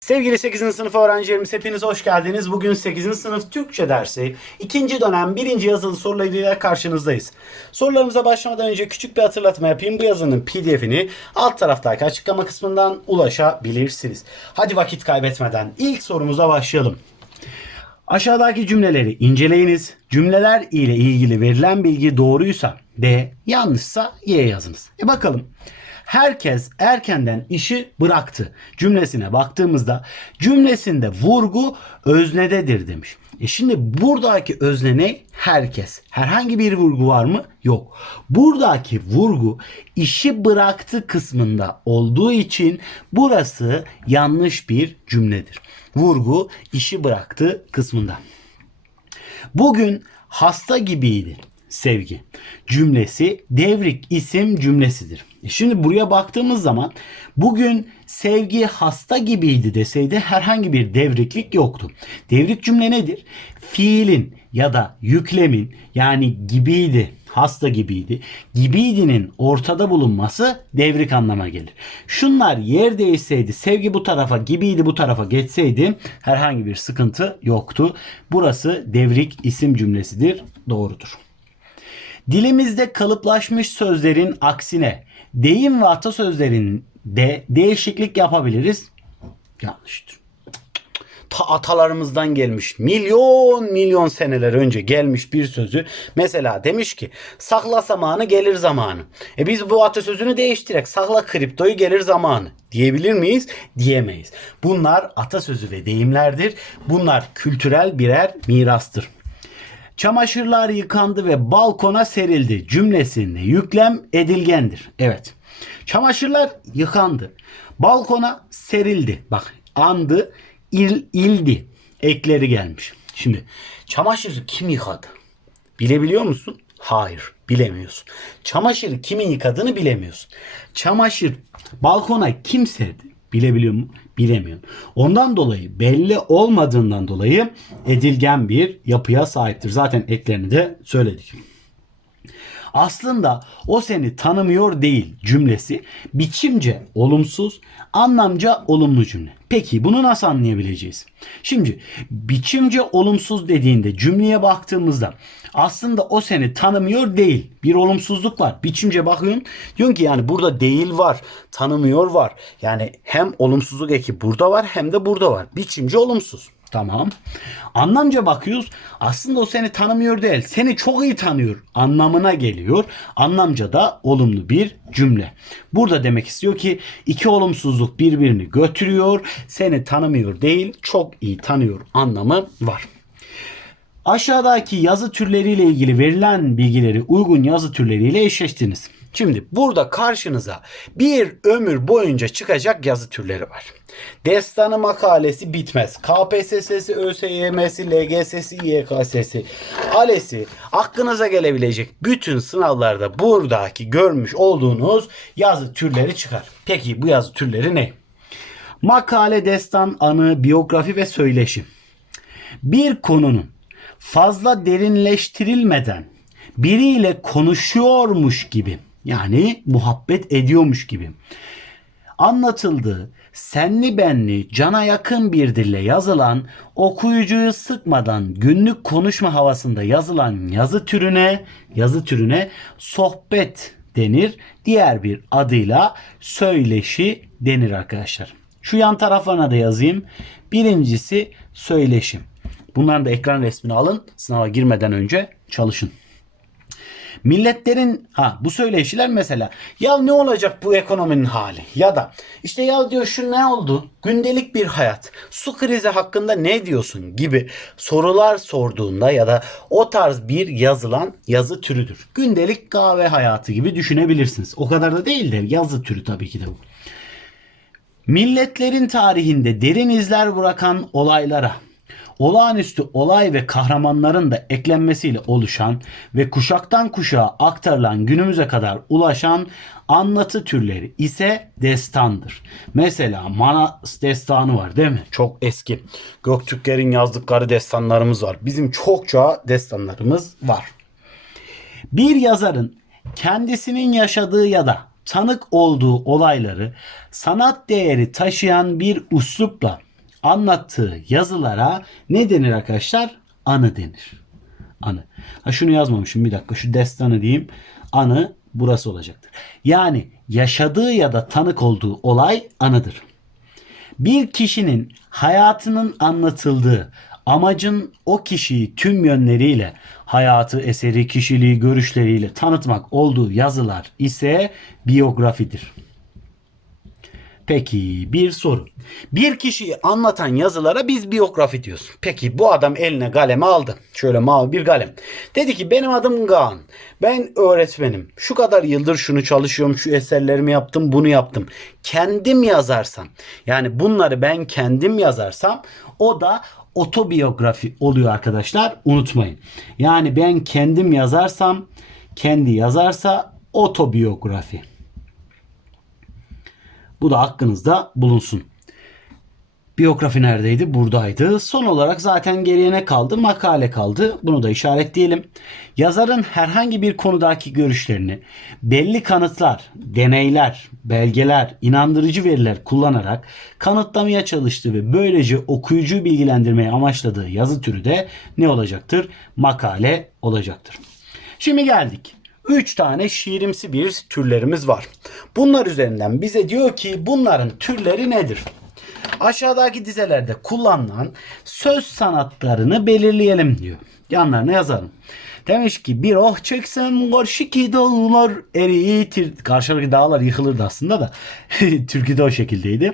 Sevgili 8. sınıf öğrencilerimiz hepiniz hoş geldiniz. Bugün 8. sınıf Türkçe dersi 2. dönem 1. yazılı sorularıyla karşınızdayız. Sorularımıza başlamadan önce küçük bir hatırlatma yapayım. Bu yazının pdf'ini alt taraftaki açıklama kısmından ulaşabilirsiniz. Hadi vakit kaybetmeden ilk sorumuza başlayalım. Aşağıdaki cümleleri inceleyiniz. Cümleler ile ilgili verilen bilgi doğruysa D, yanlışsa Y yazınız. E bakalım. Herkes erkenden işi bıraktı cümlesine baktığımızda cümlesinde vurgu öznededir demiş. E şimdi buradaki özne ne? Herkes. Herhangi bir vurgu var mı? Yok. Buradaki vurgu işi bıraktı kısmında olduğu için burası yanlış bir cümledir. Vurgu işi bıraktı kısmında. Bugün hasta gibiydi sevgi cümlesi devrik isim cümlesidir. E Şimdi buraya baktığımız zaman bugün sevgi hasta gibiydi deseydi herhangi bir devriklik yoktu. Devrik cümle nedir? Fiilin ya da yüklemin yani gibiydi, hasta gibiydi. Gibiydinin ortada bulunması devrik anlama gelir. Şunlar yer değişseydi, sevgi bu tarafa, gibiydi bu tarafa geçseydi herhangi bir sıkıntı yoktu. Burası devrik isim cümlesidir. Doğrudur. Dilimizde kalıplaşmış sözlerin aksine deyim ve atasözlerinde değişiklik yapabiliriz. Yanlıştır. Ta atalarımızdan gelmiş milyon milyon seneler önce gelmiş bir sözü mesela demiş ki sakla zamanı gelir zamanı. E biz bu atasözünü değiştirerek sakla kriptoyu gelir zamanı diyebilir miyiz? Diyemeyiz. Bunlar atasözü ve deyimlerdir. Bunlar kültürel birer mirastır. Çamaşırlar yıkandı ve balkona serildi cümlesinde yüklem edilgendir. Evet. Çamaşırlar yıkandı. Balkona serildi. Bak andı, il, ildi. Ekleri gelmiş. Şimdi çamaşırı kim yıkadı? Bilebiliyor musun? Hayır, bilemiyorsun. Çamaşırı kimin yıkadığını bilemiyorsun. Çamaşır balkona kim serdi? Bilebiliyor mu? Bilemiyorum. Ondan dolayı belli olmadığından dolayı edilgen bir yapıya sahiptir. Zaten eklerini de söyledik. Aslında o seni tanımıyor değil cümlesi biçimce olumsuz, anlamca olumlu cümle. Peki bunu nasıl anlayabileceğiz? Şimdi biçimce olumsuz dediğinde cümleye baktığımızda aslında o seni tanımıyor değil. Bir olumsuzluk var. Biçimce bakıyorsun. Diyorsun ki yani burada değil var. Tanımıyor var. Yani hem olumsuzluk eki burada var hem de burada var. Biçimce olumsuz. Tamam. Anlamca bakıyoruz. Aslında o seni tanımıyor değil. Seni çok iyi tanıyor anlamına geliyor. Anlamca da olumlu bir cümle. Burada demek istiyor ki iki olumsuzluk birbirini götürüyor. Seni tanımıyor değil, çok iyi tanıyor anlamı var. Aşağıdaki yazı türleriyle ilgili verilen bilgileri uygun yazı türleriyle eşleştiniz. Şimdi burada karşınıza bir ömür boyunca çıkacak yazı türleri var. Destanı makalesi bitmez. KPSS'si, ÖSYM'si, LGS'si, YKS'si, ALES'i aklınıza gelebilecek bütün sınavlarda buradaki görmüş olduğunuz yazı türleri çıkar. Peki bu yazı türleri ne? Makale, destan, anı, biyografi ve söyleşi. Bir konunun fazla derinleştirilmeden biriyle konuşuyormuş gibi yani muhabbet ediyormuş gibi anlatıldığı senli benli cana yakın bir dille yazılan okuyucuyu sıkmadan günlük konuşma havasında yazılan yazı türüne yazı türüne sohbet denir. Diğer bir adıyla söyleşi denir arkadaşlar. Şu yan taraflarına da yazayım. Birincisi söyleşim. Bunların da ekran resmini alın. Sınava girmeden önce çalışın. Milletlerin ha bu söyleşiler mesela ya ne olacak bu ekonominin hali ya da işte ya diyor şu ne oldu gündelik bir hayat su krizi hakkında ne diyorsun gibi sorular sorduğunda ya da o tarz bir yazılan yazı türüdür. Gündelik kahve hayatı gibi düşünebilirsiniz. O kadar da değil de yazı türü tabii ki de bu. Milletlerin tarihinde derin izler bırakan olaylara olağanüstü olay ve kahramanların da eklenmesiyle oluşan ve kuşaktan kuşağa aktarılan günümüze kadar ulaşan anlatı türleri ise destandır. Mesela Manas destanı var değil mi? Çok eski. Göktürklerin yazdıkları destanlarımız var. Bizim çokça destanlarımız var. Bir yazarın kendisinin yaşadığı ya da tanık olduğu olayları sanat değeri taşıyan bir üslupla anlattığı yazılara ne denir arkadaşlar? Anı denir. Anı. Ha şunu yazmamışım bir dakika şu destanı diyeyim. Anı burası olacaktır. Yani yaşadığı ya da tanık olduğu olay anıdır. Bir kişinin hayatının anlatıldığı amacın o kişiyi tüm yönleriyle hayatı, eseri, kişiliği, görüşleriyle tanıtmak olduğu yazılar ise biyografidir. Peki bir soru. Bir kişiyi anlatan yazılara biz biyografi diyoruz. Peki bu adam eline kalemi aldı. Şöyle mavi bir kalem. Dedi ki benim adım Kaan. Ben öğretmenim. Şu kadar yıldır şunu çalışıyorum. Şu eserlerimi yaptım. Bunu yaptım. Kendim yazarsam. Yani bunları ben kendim yazarsam o da otobiyografi oluyor arkadaşlar. Unutmayın. Yani ben kendim yazarsam kendi yazarsa otobiyografi. Bu da hakkınızda bulunsun. Biyografi neredeydi? Buradaydı. Son olarak zaten geriye ne kaldı? Makale kaldı. Bunu da işaretleyelim. Yazarın herhangi bir konudaki görüşlerini belli kanıtlar, deneyler, belgeler, inandırıcı veriler kullanarak kanıtlamaya çalıştığı ve böylece okuyucuyu bilgilendirmeye amaçladığı yazı türü de ne olacaktır? Makale olacaktır. Şimdi geldik. 3 tane şiirimsi bir türlerimiz var. Bunlar üzerinden bize diyor ki bunların türleri nedir? Aşağıdaki dizelerde kullanılan söz sanatlarını belirleyelim diyor. Yanlarına yazalım. Demiş ki bir oh çeksem karşıki dağlar eritir. Karşıdaki dağlar yıkılırdı aslında da. Türküde o şekildeydi.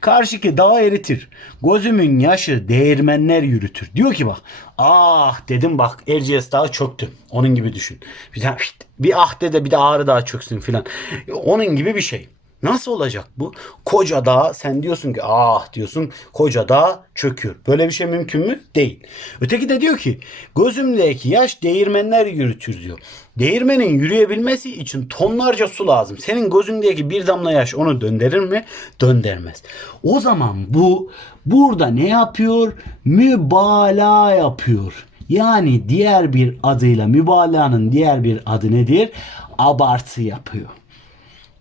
Karşıki dağ eritir. Gözümün yaşı değirmenler yürütür. Diyor ki bak ah dedim bak Erciyes Dağı çöktü. Onun gibi düşün. Bir, tane, bir ah de bir de Ağrı Dağı çöksün filan. Onun gibi bir şey. Nasıl olacak bu? Koca dağ sen diyorsun ki ah diyorsun koca dağ çöküyor. Böyle bir şey mümkün mü? Değil. Öteki de diyor ki gözümdeki yaş değirmenler yürütür diyor. Değirmenin yürüyebilmesi için tonlarca su lazım. Senin gözündeki bir damla yaş onu döndürür mü? Döndürmez. O zaman bu burada ne yapıyor? Mübalağa yapıyor. Yani diğer bir adıyla mübalağanın diğer bir adı nedir? Abartı yapıyor.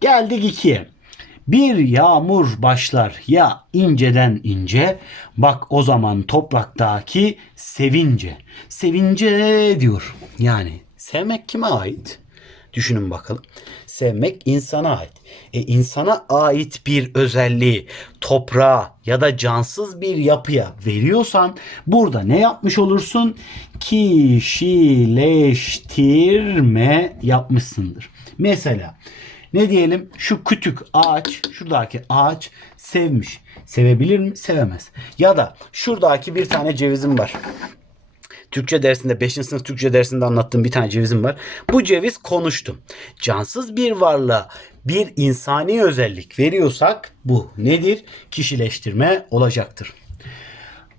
Geldik ikiye. Bir yağmur başlar ya inceden ince. Bak o zaman topraktaki sevince. Sevince diyor. Yani sevmek kime ait? Düşünün bakalım. Sevmek insana ait. E insana ait bir özelliği toprağa ya da cansız bir yapıya veriyorsan burada ne yapmış olursun? Kişileştirme yapmışsındır. Mesela ne diyelim şu kütük ağaç şuradaki ağaç sevmiş. Sevebilir mi? Sevemez. Ya da şuradaki bir tane cevizim var. Türkçe dersinde 5. sınıf Türkçe dersinde anlattığım bir tane cevizim var. Bu ceviz konuştu. Cansız bir varlığa bir insani özellik veriyorsak bu nedir? Kişileştirme olacaktır.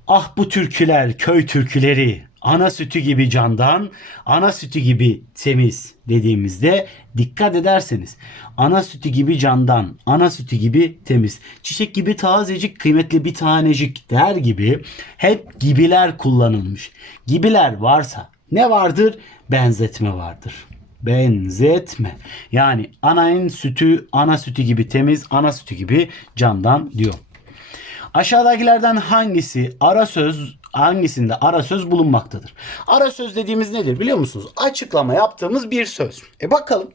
Ah bu türküler, köy türküleri, ana sütü gibi candan, ana sütü gibi temiz dediğimizde dikkat ederseniz ana sütü gibi candan, ana sütü gibi temiz, çiçek gibi tazecik, kıymetli bir tanecik der gibi hep gibiler kullanılmış. Gibiler varsa ne vardır? Benzetme vardır. Benzetme. Yani ananın sütü ana sütü gibi temiz, ana sütü gibi candan diyor. Aşağıdakilerden hangisi ara söz hangisinde ara söz bulunmaktadır? Ara söz dediğimiz nedir biliyor musunuz? Açıklama yaptığımız bir söz. E bakalım.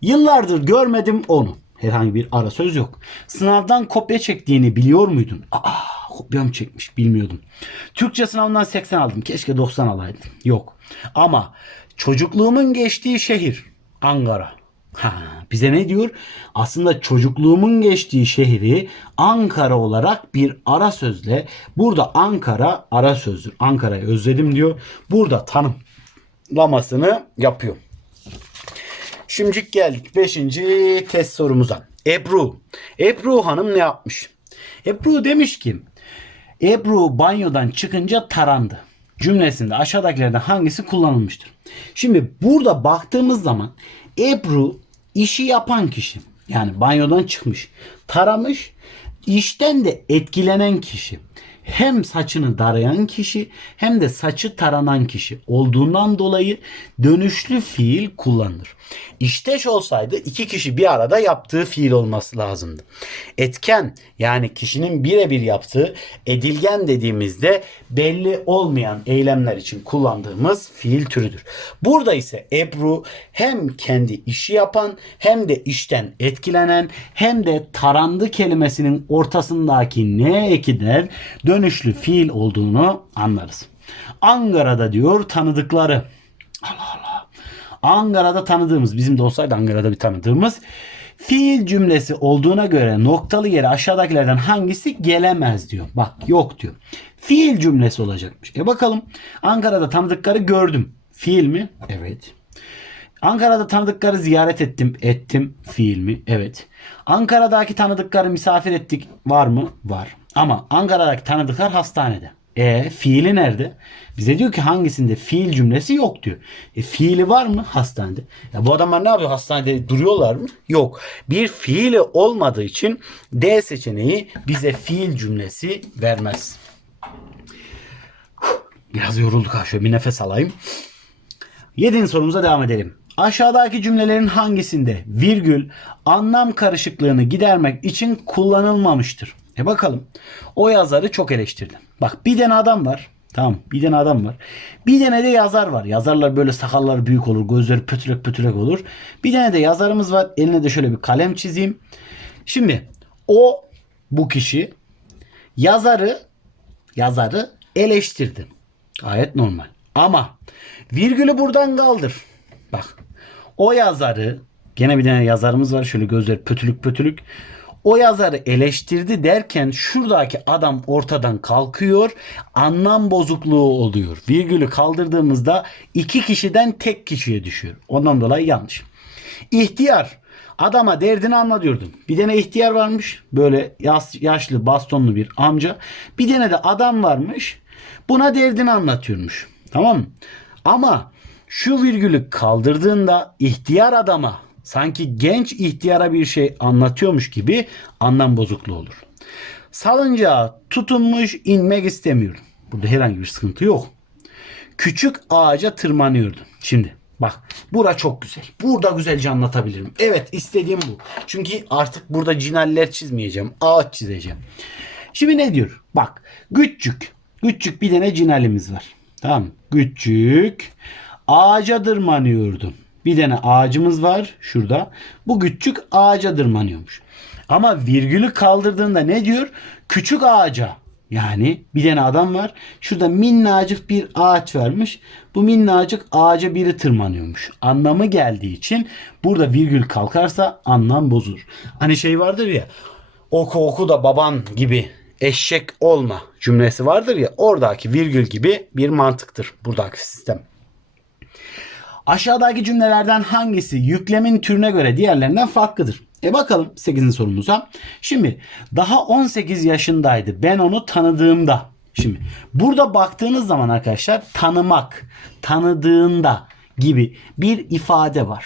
Yıllardır görmedim onu. Herhangi bir ara söz yok. Sınavdan kopya çektiğini biliyor muydun? Aa, kopya mı çekmiş bilmiyordum. Türkçe sınavından 80 aldım. Keşke 90 alaydım. Yok. Ama çocukluğumun geçtiği şehir Ankara. Ha, bize ne diyor? Aslında çocukluğumun geçtiği şehri Ankara olarak bir ara sözle burada Ankara ara sözdür. Ankara'yı özledim diyor. Burada tanımlamasını yapıyor. Şimdi geldik 5. test sorumuza. Ebru. Ebru Hanım ne yapmış? Ebru demiş ki Ebru banyodan çıkınca tarandı. Cümlesinde aşağıdakilerden hangisi kullanılmıştır? Şimdi burada baktığımız zaman Ebru işi yapan kişi. Yani banyodan çıkmış. Taramış. işten de etkilenen kişi. Hem saçını darayan kişi hem de saçı taranan kişi olduğundan dolayı dönüşlü fiil kullanılır. İşteş olsaydı iki kişi bir arada yaptığı fiil olması lazımdı. Etken yani kişinin birebir yaptığı edilgen dediğimizde belli olmayan eylemler için kullandığımız fiil türüdür. Burada ise Ebru hem kendi işi yapan hem de işten etkilenen hem de tarandı kelimesinin ortasındaki ne ekider dönüşlü fiil olduğunu anlarız. Ankara'da diyor tanıdıkları. Allah Allah. Ankara'da tanıdığımız bizim de olsaydı Ankara'da bir tanıdığımız fiil cümlesi olduğuna göre noktalı yere aşağıdakilerden hangisi gelemez diyor. Bak yok diyor. Fiil cümlesi olacakmış. E bakalım Ankara'da tanıdıkları gördüm. Fiil mi? Evet. Ankara'da tanıdıkları ziyaret ettim. Ettim. Fiil mi? Evet. Ankara'daki tanıdıkları misafir ettik. Var mı? Var. Ama Ankara'daki tanıdıklar hastanede. E fiili nerede? Bize diyor ki hangisinde fiil cümlesi yok diyor. E fiili var mı? Hastanede. Ya bu adamlar ne yapıyor? Hastanede duruyorlar mı? Yok. Bir fiili olmadığı için D seçeneği bize fiil cümlesi vermez. Biraz yorulduk ha. Şöyle bir nefes alayım. Yedinci sorumuza devam edelim. Aşağıdaki cümlelerin hangisinde virgül anlam karışıklığını gidermek için kullanılmamıştır? E bakalım. O yazarı çok eleştirdim. Bak bir tane adam var. Tamam bir tane adam var. Bir tane de yazar var. Yazarlar böyle sakalları büyük olur. Gözleri pötürek pötürek olur. Bir tane de yazarımız var. Eline de şöyle bir kalem çizeyim. Şimdi o bu kişi yazarı yazarı eleştirdi. Gayet normal. Ama virgülü buradan kaldır. Bak. O yazarı gene bir tane yazarımız var. Şöyle gözler pötülük pötülük. O yazarı eleştirdi derken şuradaki adam ortadan kalkıyor. Anlam bozukluğu oluyor. Virgülü kaldırdığımızda iki kişiden tek kişiye düşüyor. Ondan dolayı yanlış. İhtiyar. Adama derdini anlatıyordum. Bir tane ihtiyar varmış. Böyle yaş, yaşlı bastonlu bir amca. Bir tane de adam varmış. Buna derdini anlatıyormuş. Tamam mı? Ama şu virgülü kaldırdığında ihtiyar adama sanki genç ihtiyara bir şey anlatıyormuş gibi anlam bozukluğu olur. Salıncağa tutunmuş inmek istemiyorum. Burada herhangi bir sıkıntı yok. Küçük ağaca tırmanıyordu. Şimdi bak bura çok güzel. Burada güzelce anlatabilirim. Evet istediğim bu. Çünkü artık burada cinaller çizmeyeceğim. Ağaç çizeceğim. Şimdi ne diyor? Bak küçük. Küçük bir tane cinalimiz var. Tamam? Küçük ağaca tırmanıyordu. Bir tane ağacımız var şurada. Bu küçük ağaca tırmanıyormuş. Ama virgülü kaldırdığında ne diyor? Küçük ağaca. Yani bir tane adam var. Şurada minnacık bir ağaç vermiş. Bu minnacık ağaca biri tırmanıyormuş. Anlamı geldiği için burada virgül kalkarsa anlam bozulur. Hani şey vardır ya. Oku oku da baban gibi eşek olma cümlesi vardır ya. Oradaki virgül gibi bir mantıktır buradaki sistem. Aşağıdaki cümlelerden hangisi yüklemin türüne göre diğerlerinden farklıdır? E bakalım 8. sorumuza. Şimdi daha 18 yaşındaydı. Ben onu tanıdığımda. Şimdi burada baktığınız zaman arkadaşlar tanımak, tanıdığında gibi bir ifade var.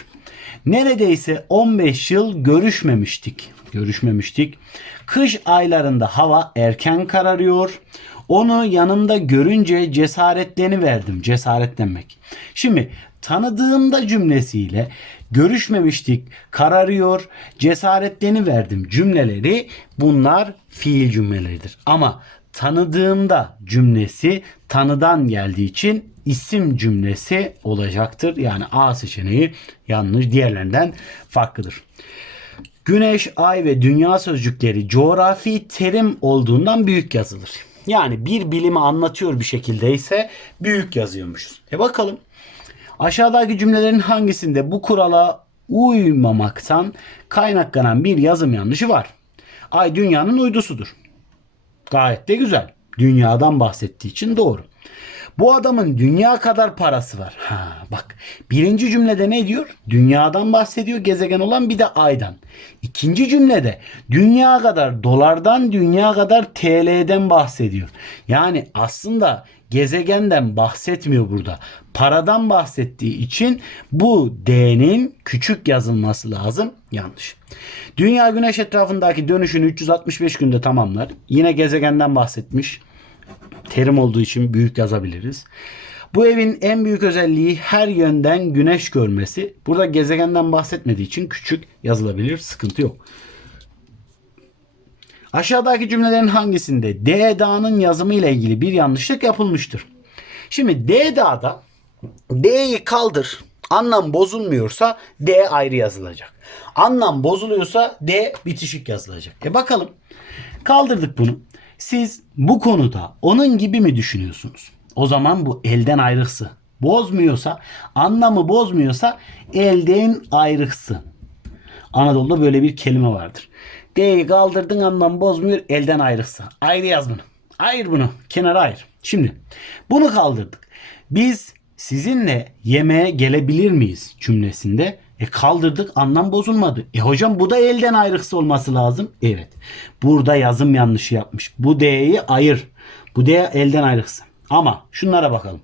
Neredeyse 15 yıl görüşmemiştik. Görüşmemiştik. Kış aylarında hava erken kararıyor. Onu yanımda görünce cesaretleni verdim. Cesaretlenmek. Şimdi tanıdığımda cümlesiyle görüşmemiştik, kararıyor, cesaretleni verdim cümleleri bunlar fiil cümleleridir. Ama tanıdığımda cümlesi tanıdan geldiği için isim cümlesi olacaktır. Yani A seçeneği yanlış diğerlerinden farklıdır. Güneş, ay ve dünya sözcükleri coğrafi terim olduğundan büyük yazılır. Yani bir bilimi anlatıyor bir şekilde ise büyük yazıyormuşuz. E bakalım. Aşağıdaki cümlelerin hangisinde bu kurala uymamaktan kaynaklanan bir yazım yanlışı var? Ay dünyanın uydusudur. Gayet de güzel. Dünyadan bahsettiği için doğru. Bu adamın dünya kadar parası var. Ha bak birinci cümlede ne diyor? Dünyadan bahsediyor gezegen olan bir de aydan. İkinci cümlede dünya kadar dolardan dünya kadar TL'den bahsediyor. Yani aslında gezegenden bahsetmiyor burada. Paradan bahsettiği için bu D'nin küçük yazılması lazım. Yanlış. Dünya güneş etrafındaki dönüşünü 365 günde tamamlar. Yine gezegenden bahsetmiş. Terim olduğu için büyük yazabiliriz. Bu evin en büyük özelliği her yönden güneş görmesi. Burada gezegenden bahsetmediği için küçük yazılabilir. Sıkıntı yok. Aşağıdaki cümlelerin hangisinde D dağının yazımı ile ilgili bir yanlışlık yapılmıştır? Şimdi D dağda D'yi kaldır. Anlam bozulmuyorsa D ayrı yazılacak. Anlam bozuluyorsa D bitişik yazılacak. E bakalım. Kaldırdık bunu. Siz bu konuda onun gibi mi düşünüyorsunuz? O zaman bu elden ayrıksı. Bozmuyorsa, anlamı bozmuyorsa elden ayrıksı. Anadolu'da böyle bir kelime vardır. D'yi kaldırdın anlam bozmuyor elden ayrıksa. Ayrı yaz bunu. Ayır bunu. Kenara ayır. Şimdi bunu kaldırdık. Biz sizinle yemeğe gelebilir miyiz cümlesinde e kaldırdık anlam bozulmadı. E hocam bu da elden ayrıksı olması lazım. Evet. Burada yazım yanlışı yapmış. Bu D'yi ayır. Bu D elden ayrıksı. Ama şunlara bakalım.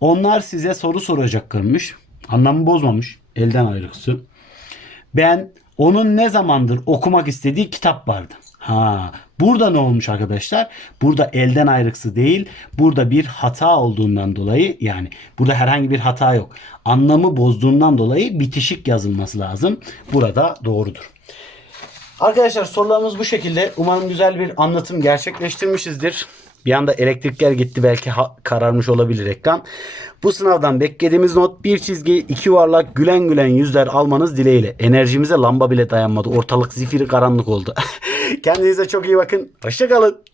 Onlar size soru soracaklarmış. Anlamı bozmamış. Elden ayrıksı. Ben onun ne zamandır okumak istediği kitap vardı. Ha, burada ne olmuş arkadaşlar? Burada elden ayrıksı değil, burada bir hata olduğundan dolayı yani burada herhangi bir hata yok. Anlamı bozduğundan dolayı bitişik yazılması lazım. Burada doğrudur. Arkadaşlar sorularımız bu şekilde. Umarım güzel bir anlatım gerçekleştirmişizdir. Bir anda elektrikler gitti belki kararmış olabilir ekran. Bu sınavdan beklediğimiz not bir çizgi, iki yuvarlak, gülen gülen yüzler almanız dileğiyle. Enerjimize lamba bile dayanmadı. Ortalık zifiri karanlık oldu. Kendinize çok iyi bakın. Hoşçakalın.